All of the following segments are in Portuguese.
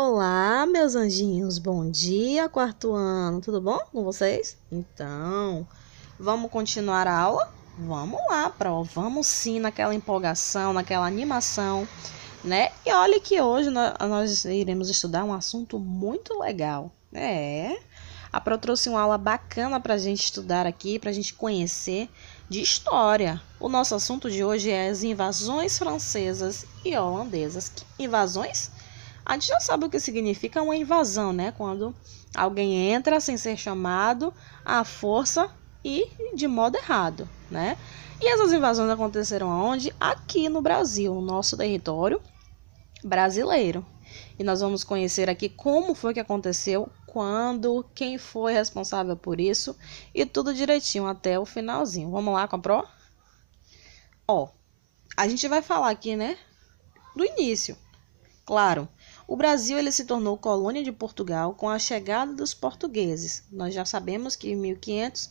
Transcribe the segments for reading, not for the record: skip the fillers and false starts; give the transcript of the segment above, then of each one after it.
Olá, meus anjinhos, bom dia, quarto ano, tudo bom com vocês? Então, vamos continuar a aula? Vamos lá, vamos sim naquela empolgação, naquela animação, né? E olha que hoje nós iremos estudar um assunto muito legal. A Pro trouxe uma aula bacana para a gente estudar aqui, para a gente conhecer de história. O nosso assunto de hoje é as invasões francesas e holandesas. Que invasões? A gente já sabe o que significa uma invasão, né? Quando alguém entra sem ser chamado à força e de modo errado, né? E essas invasões aconteceram aonde? Aqui no Brasil, no nosso território brasileiro. E nós vamos conhecer aqui como foi que aconteceu, quando, quem foi responsável por isso e tudo direitinho até o finalzinho. Vamos lá com a Pro? A gente vai falar aqui, né, do início. Claro, o Brasil ele se tornou colônia de Portugal com a chegada dos portugueses. Nós já sabemos que em 1500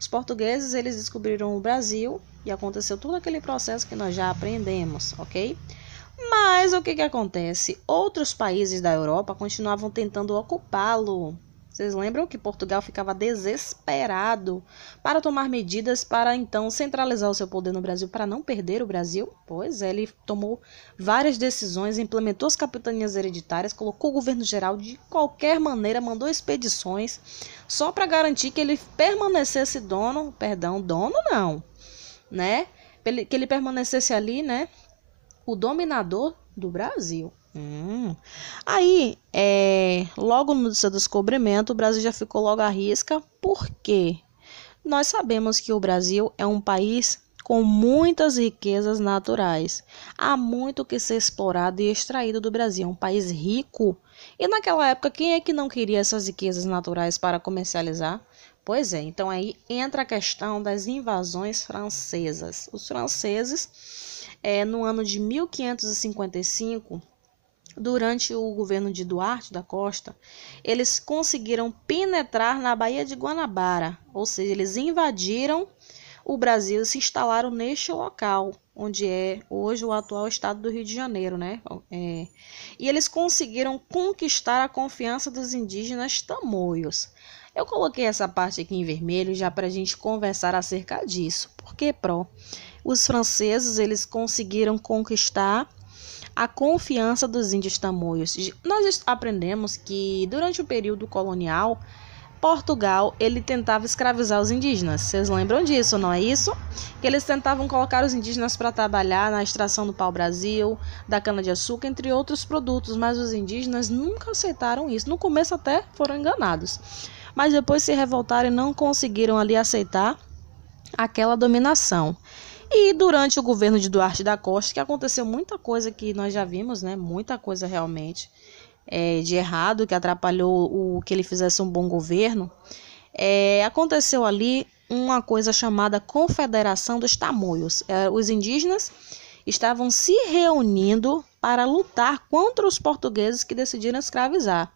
os portugueses eles descobriram o Brasil e aconteceu todo aquele processo que nós já aprendemos, ok? Mas o que acontece? Outros países da Europa continuavam tentando ocupá-lo. Vocês lembram que Portugal ficava desesperado para tomar medidas para então centralizar o seu poder no Brasil, para não perder o Brasil? Pois é, ele tomou várias decisões, implementou as capitanias hereditárias, colocou o governo geral de qualquer maneira, mandou expedições, só para garantir que ele permanecesse dono não, né? Que ele permanecesse ali, né? O dominador do Brasil. Aí, logo no seu descobrimento, o Brasil já ficou logo à risca, porque nós sabemos que o Brasil é um país com muitas riquezas naturais. Há muito que ser explorado e extraído do Brasil, é um país rico. E naquela época, quem é que não queria essas riquezas naturais para comercializar? Pois é, então aí entra a questão das invasões francesas. Os franceses, no ano de 1555, durante o governo de Duarte da Costa, eles conseguiram penetrar na Baía de Guanabara, ou seja, eles invadiram o Brasil e se instalaram neste local, onde é hoje o atual estado do Rio de Janeiro, né? E eles conseguiram conquistar a confiança dos indígenas tamoios. Eu coloquei essa parte aqui em vermelho já para a gente conversar acerca disso, porque os franceses eles conseguiram conquistar a confiança dos índios tamoios. Nós aprendemos que durante o período colonial, Portugal ele tentava escravizar os indígenas. Vocês lembram disso, não é isso? Que eles tentavam colocar os indígenas para trabalhar na extração do pau-brasil, da cana-de-açúcar, entre outros produtos, mas os indígenas nunca aceitaram isso. No começo até foram enganados, mas depois se revoltaram e não conseguiram ali aceitar aquela dominação. E durante o governo de Duarte da Costa, que aconteceu muita coisa que nós já vimos, né? Muita coisa realmente de errado, que atrapalhou o que ele fizesse um bom governo. Aconteceu ali uma coisa chamada Confederação dos Tamoios. Os indígenas estavam se reunindo para lutar contra os portugueses que decidiram escravizar.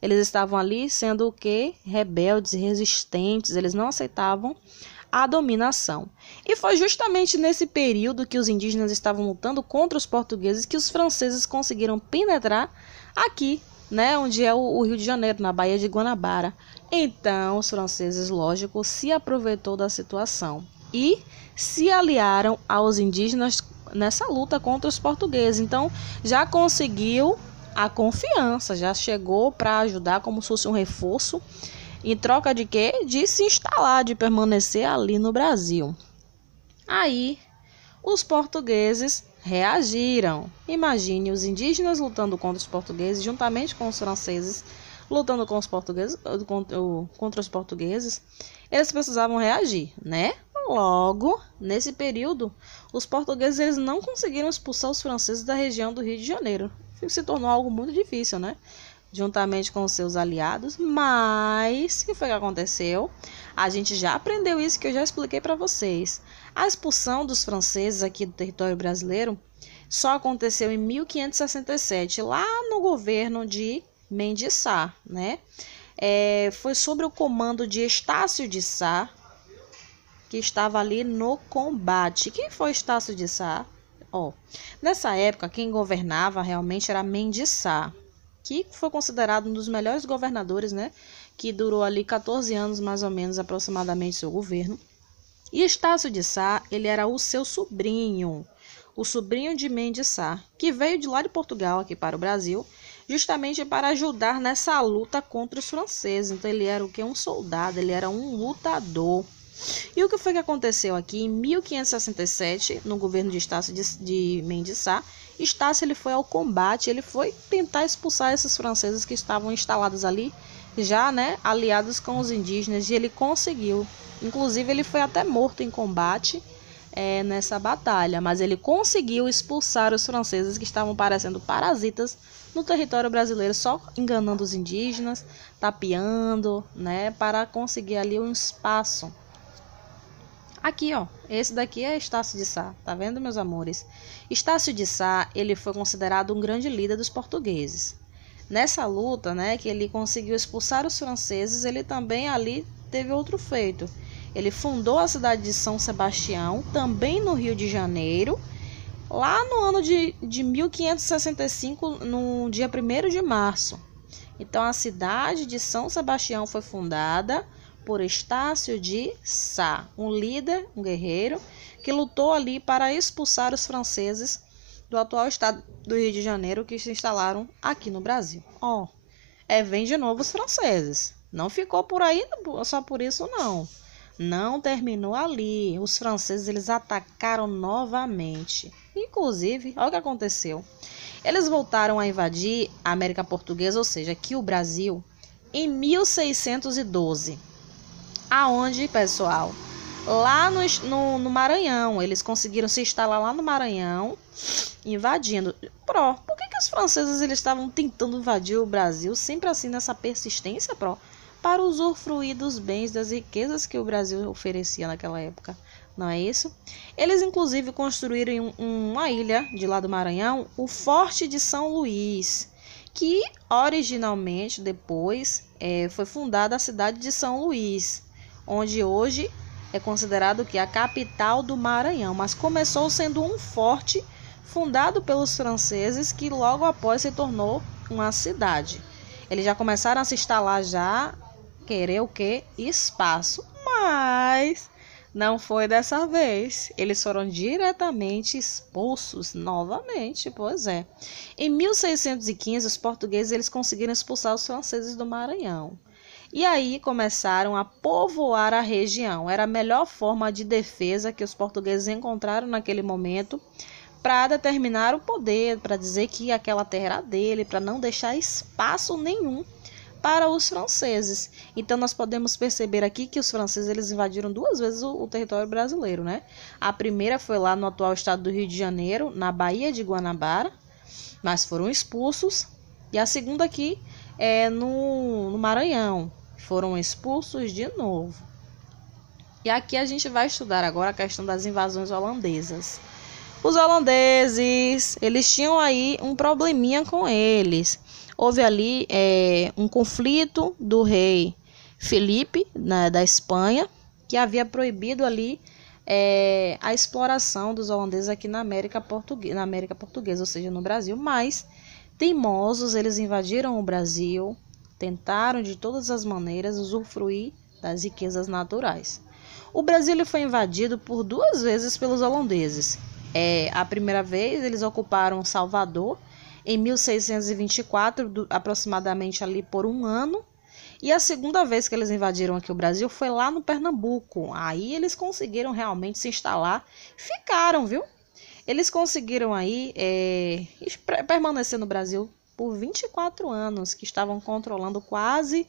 Eles estavam ali sendo o quê? Rebeldes, resistentes, eles não aceitavam a dominação. E foi justamente nesse período que os indígenas estavam lutando contra os portugueses que os franceses conseguiram penetrar aqui, né, onde é o Rio de Janeiro, na Baía de Guanabara. Então, os franceses, lógico, se aproveitou da situação e se aliaram aos indígenas nessa luta contra os portugueses. Então, já conseguiu a confiança, já chegou para ajudar como se fosse um reforço. Em troca de quê? De se instalar, de permanecer ali no Brasil. Aí, os portugueses reagiram. Imagine os indígenas lutando contra os portugueses, juntamente com os franceses lutando com os portugueses, contra os portugueses. Eles precisavam reagir, né? Logo, nesse período, os portugueses eles não conseguiram expulsar os franceses da região do Rio de Janeiro. Se tornou algo muito difícil, né? Juntamente com seus aliados, mas o que foi que aconteceu? A gente já aprendeu isso que eu já expliquei para vocês. A expulsão dos franceses aqui do território brasileiro só aconteceu em 1567, lá no governo de Mendes Sá, né? Foi sob o comando de Estácio de Sá, que estava ali no combate. Quem foi Estácio de Sá? Nessa época, quem governava realmente era Mendes Sá. que foi considerado um dos melhores governadores, né, que durou ali 14 anos mais ou menos aproximadamente seu governo. E Estácio de Sá, ele era o seu sobrinho, o sobrinho de Mendes Sá, que veio de lá de Portugal aqui para o Brasil, justamente para ajudar nessa luta contra os franceses. Então ele era o que? Um soldado, ele era um lutador. E o que foi que aconteceu aqui em 1567, no governo de Estácio de Mendes Sá? Estácio ele foi ao combate, ele foi tentar expulsar esses franceses que estavam instalados ali, já, né, aliados com os indígenas, e ele conseguiu. Inclusive ele foi até morto em combate nessa batalha, mas ele conseguiu expulsar os franceses que estavam parecendo parasitas no território brasileiro, só enganando os indígenas, tapeando, né, para conseguir ali um espaço. Aqui, ó, esse daqui é Estácio de Sá, tá vendo, meus amores? Estácio de Sá, ele foi considerado um grande líder dos portugueses. Nessa luta, né, que ele conseguiu expulsar os franceses, ele também ali teve outro feito. Ele fundou a cidade de São Sebastião, também no Rio de Janeiro, lá no ano de 1565, no dia 1º de março. Então, a cidade de São Sebastião foi fundada por Estácio de Sá, um líder, um guerreiro, que lutou ali para expulsar os franceses do atual estado do Rio de Janeiro, que se instalaram aqui no Brasil. Ó, vem de novo os franceses. Não ficou por aí só por isso, não. Não terminou ali. Os franceses, eles atacaram novamente. Inclusive, olha o que aconteceu. Eles voltaram a invadir a América Portuguesa, ou seja, aqui o Brasil, em 1612. Aonde, pessoal? Lá no Maranhão. Eles conseguiram se instalar lá no Maranhão, invadindo. Por que os franceses eles estavam tentando invadir o Brasil, sempre assim nessa persistência, para usufruir dos bens, das riquezas que o Brasil oferecia naquela época? Não é isso? Eles, inclusive, construíram uma ilha de lá do Maranhão, o Forte de São Luís, que originalmente, depois, foi fundada a cidade de São Luís, onde hoje é considerado que a capital do Maranhão, mas começou sendo um forte fundado pelos franceses, que logo após se tornou uma cidade. Eles já começaram a se instalar, já querer o quê? Espaço, mas não foi dessa vez. Eles foram diretamente expulsos novamente, pois é. Em 1615, os portugueses eles conseguiram expulsar os franceses do Maranhão. E aí começaram a povoar a região. Era a melhor forma de defesa que os portugueses encontraram naquele momento para determinar o poder, para dizer que aquela terra era dele, para não deixar espaço nenhum para os franceses. Então nós podemos perceber aqui que os franceses eles invadiram 2 vezes o território brasileiro, né? A primeira foi lá no atual estado do Rio de Janeiro, na Baía de Guanabara, mas foram expulsos. E a segunda aqui no Maranhão, foram expulsos de novo. E aqui a gente vai estudar agora a questão das invasões holandesas. Os holandeses, eles tinham aí um probleminha com eles. Houve ali um conflito do rei Felipe, né, da Espanha, que havia proibido ali a exploração dos holandeses aqui na América Portuguesa, ou seja, no Brasil. Mas, teimosos, eles invadiram o Brasil, tentaram de todas as maneiras usufruir das riquezas naturais. O Brasil ele foi invadido por 2 vezes pelos holandeses. A primeira vez eles ocuparam Salvador em 1624, aproximadamente ali por 1 ano. E a segunda vez que eles invadiram aqui o Brasil foi lá no Pernambuco. Aí eles conseguiram realmente se instalar, ficaram, viu? Eles conseguiram aí permanecer no Brasil por 24 anos, que estavam controlando quase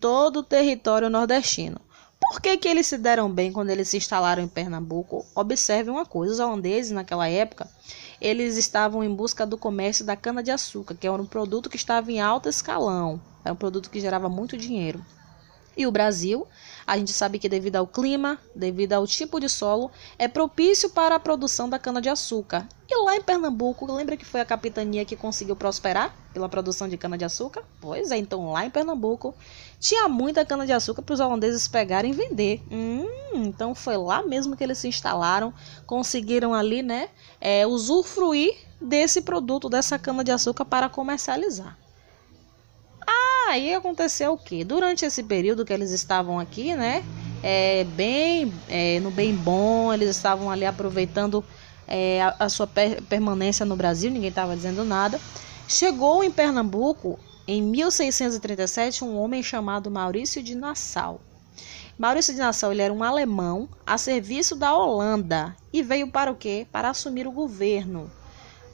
todo o território nordestino. Por que eles se deram bem quando eles se instalaram em Pernambuco? Observe uma coisa, os holandeses naquela época, eles estavam em busca do comércio da cana-de-açúcar, que era um produto que estava em alto escalão, era um produto que gerava muito dinheiro. E o Brasil, a gente sabe que devido ao clima, devido ao tipo de solo, é propício para a produção da cana-de-açúcar. E lá em Pernambuco, lembra que foi a capitania que conseguiu prosperar pela produção de cana-de-açúcar? Pois é, então lá em Pernambuco tinha muita cana-de-açúcar para os holandeses pegarem e vender. Então foi lá mesmo que eles se instalaram, conseguiram ali, né, usufruir desse produto, dessa cana-de-açúcar para comercializar. aí aconteceu o quê? Durante esse período que eles estavam aqui, né? No bem bom, eles estavam ali aproveitando a sua permanência no Brasil, ninguém estava dizendo nada. Chegou em Pernambuco, em 1637, um homem chamado Maurício de Nassau. Maurício de Nassau, ele era um alemão a serviço da Holanda e veio para o quê? Para assumir o governo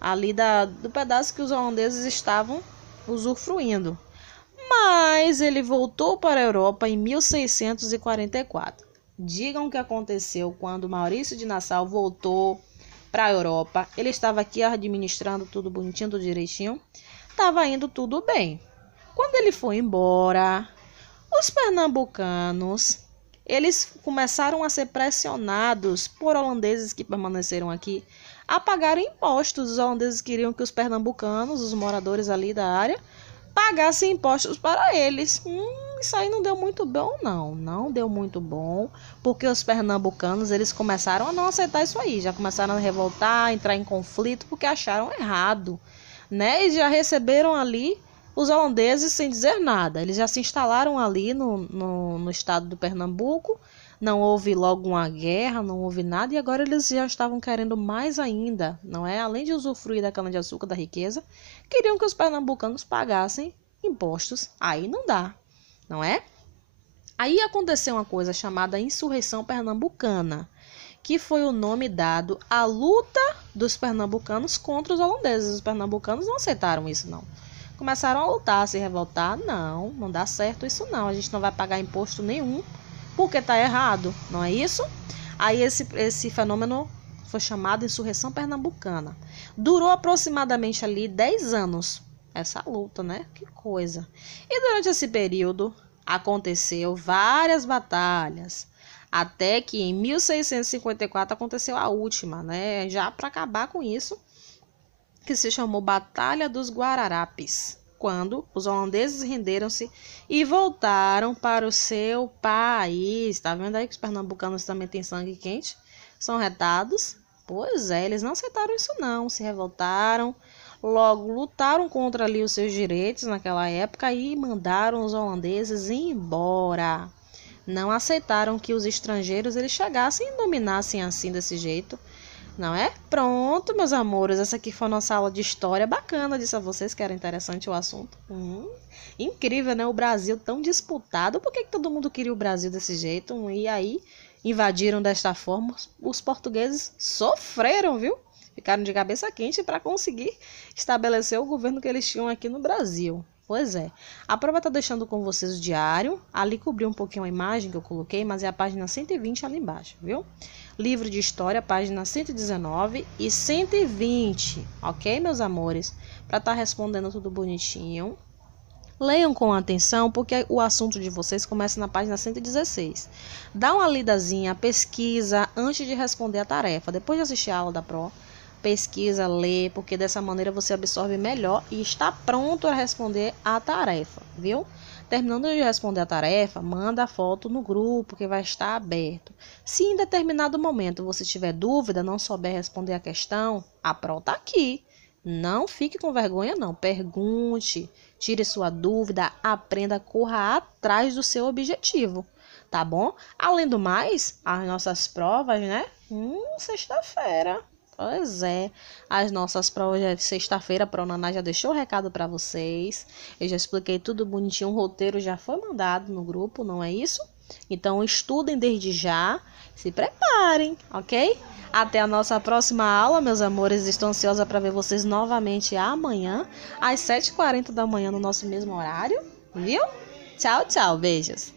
ali do pedaço que os holandeses estavam usufruindo. Mas ele voltou para a Europa em 1644. Digam o que aconteceu quando Maurício de Nassau voltou para a Europa. Ele estava aqui administrando tudo bonitinho, tudo direitinho. Estava indo tudo bem. Quando ele foi embora, os pernambucanos, eles começaram a ser pressionados por holandeses que permaneceram aqui a pagar impostos. Os holandeses queriam que os pernambucanos, os moradores ali da área, pagassem impostos para eles. Isso aí não deu muito bom, não. Não deu muito bom, porque os pernambucanos, eles começaram a não aceitar isso aí. Já começaram a revoltar, a entrar em conflito, porque acharam errado, né? E já receberam ali os holandeses sem dizer nada. Eles já se instalaram ali no estado do Pernambuco. Não houve logo uma guerra, não houve nada. E agora eles já estavam querendo mais ainda, não é? Além de usufruir da cana-de-açúcar, da riqueza, queriam que os pernambucanos pagassem impostos. Aí não dá, não é? Aí aconteceu uma coisa chamada Insurreição Pernambucana, que foi o nome dado à luta dos pernambucanos contra os holandeses. Os pernambucanos não aceitaram isso, não. Começaram a lutar, a se revoltar. Não dá certo isso não. A gente não vai pagar imposto nenhum, porque está errado, não é isso? Aí esse fenômeno foi chamado Insurreição Pernambucana. Durou aproximadamente ali 10 anos, essa luta, né? Que coisa. E durante esse período aconteceu várias batalhas, até que em 1654 aconteceu a última, né? Já para acabar com isso, que se chamou Batalha dos Guararapes, quando os holandeses renderam-se e voltaram para o seu país. Tá vendo aí que os pernambucanos também têm sangue quente? São retados? Pois é, eles não aceitaram isso não, se revoltaram, logo lutaram contra ali os seus direitos naquela época e mandaram os holandeses embora. Não aceitaram que os estrangeiros eles chegassem e dominassem assim desse jeito. Não é? Pronto, meus amores, essa aqui foi a nossa aula de história. Bacana, disse a vocês que era interessante o assunto. Incrível, né? O Brasil tão disputado. Por que todo mundo queria o Brasil desse jeito? E aí, invadiram desta forma. Os portugueses sofreram, viu? Ficaram de cabeça quente para conseguir estabelecer o governo que eles tinham aqui no Brasil. Pois é. A prova está deixando com vocês o diário. Ali cobriu um pouquinho a imagem que eu coloquei, mas é a página 120 ali embaixo, viu? Livro de História, página 119 e 120, ok, meus amores? Para estar respondendo tudo bonitinho. Leiam com atenção, porque o assunto de vocês começa na página 116. Dá uma lidazinha, pesquisa antes de responder a tarefa. Depois de assistir a aula da Pro, pesquisa, lê, porque dessa maneira você absorve melhor e está pronto a responder a tarefa, viu? Terminando de responder a tarefa, manda a foto no grupo que vai estar aberto. Se em determinado momento você tiver dúvida, não souber responder a questão, a Pro está aqui. Não fique com vergonha, não. Pergunte, tire sua dúvida, aprenda, corra atrás do seu objetivo, tá bom? Além do mais, as nossas provas, né? Sexta-feira. Pois é, as nossas provas de sexta-feira, a Pronaná já deixou o recado para vocês. Eu já expliquei tudo bonitinho, o roteiro já foi mandado no grupo, não é isso? Então, estudem desde já, se preparem, ok? Até a nossa próxima aula, meus amores. Estou ansiosa para ver vocês novamente amanhã, às 7h40 da manhã, no nosso mesmo horário, viu? Tchau, tchau, beijos!